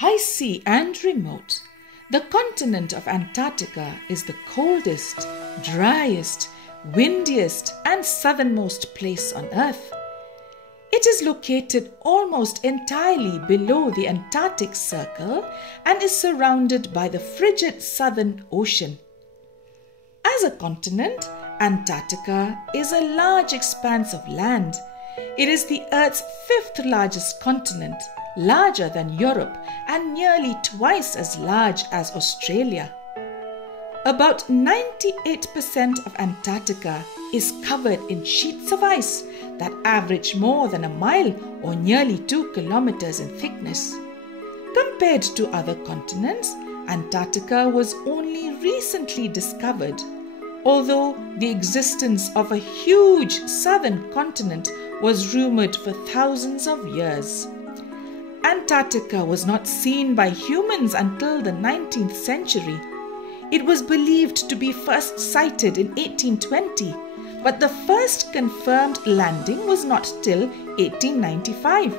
Icy and remote, the continent of Antarctica is the coldest, driest, windiest and southernmost place on Earth. It is located almost entirely below the Antarctic Circle and is surrounded by the frigid Southern Ocean. As a continent, Antarctica is a large expanse of land. It is the Earth's fifth largest continent, larger than Europe and nearly twice as large as Australia. About 98% of Antarctica is covered in sheets of ice that average more than a mile or nearly 2 kilometers in thickness. Compared to other continents, Antarctica was only recently discovered, although the existence of a huge southern continent was rumored for thousands of years. Antarctica was not seen by humans until the 19th century. It was believed to be first sighted in 1820, but the first confirmed landing was not till 1895.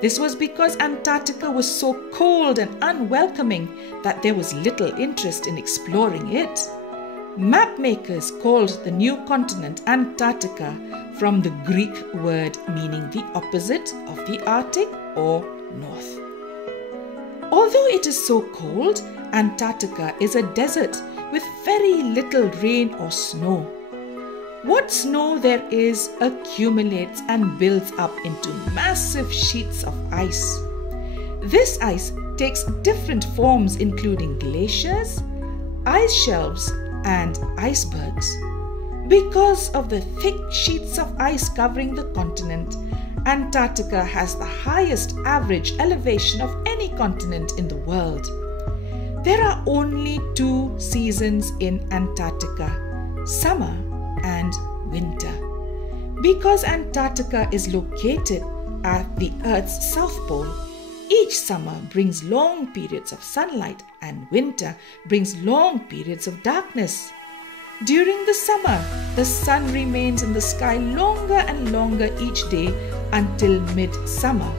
This was because Antarctica was so cold and unwelcoming that there was little interest in exploring it. Mapmakers called the new continent Antarctica from the Greek word meaning the opposite of the Arctic or north. Although it is so cold, Antarctica is a desert with very little rain or snow. What snow there is accumulates and builds up into massive sheets of ice. This ice takes different forms including glaciers, ice shelves, and icebergs. Because of the thick sheets of ice covering the continent, Antarctica has the highest average elevation of any continent in the world. There are only 2 seasons in Antarctica, summer and winter. Because Antarctica is located at the Earth's South Pole, each summer brings long periods of sunlight and winter brings long periods of darkness. During the summer, the sun remains in the sky longer and longer each day until midsummer,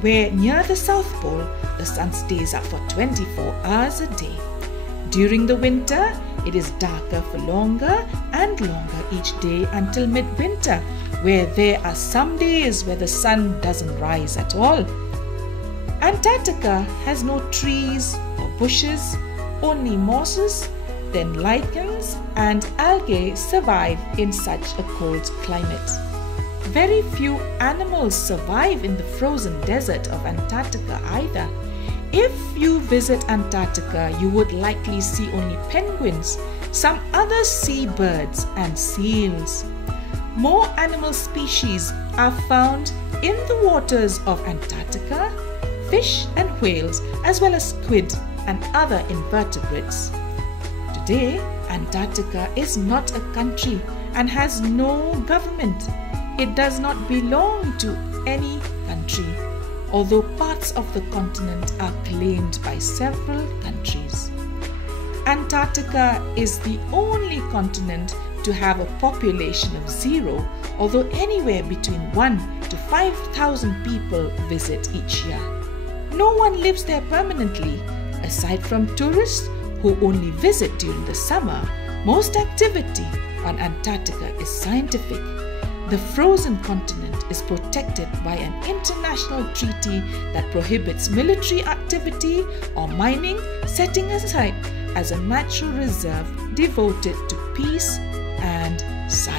where near the South Pole, the sun stays up for 24 hours a day. During the winter, it is darker for longer and longer each day until midwinter, where there are some days where the sun doesn't rise at all. Antarctica has no trees or bushes, only mosses, then lichens and algae survive in such a cold climate. Very few animals survive in the frozen desert of Antarctica either. If you visit Antarctica, you would likely see only penguins, some other seabirds and seals. More animal species are found in the waters of Antarctica, fish and whales, as well as squid and other invertebrates. Today, Antarctica is not a country and has no government. It does not belong to any country, although parts of the continent are claimed by several countries. Antarctica is the only continent to have a population of 0, although anywhere between 1 to 5,000 people visit each year. No one lives there permanently. Aside from tourists who only visit during the summer, most activity on Antarctica is scientific. The frozen continent is protected by an international treaty that prohibits military activity or mining, setting aside as a natural reserve devoted to peace and science.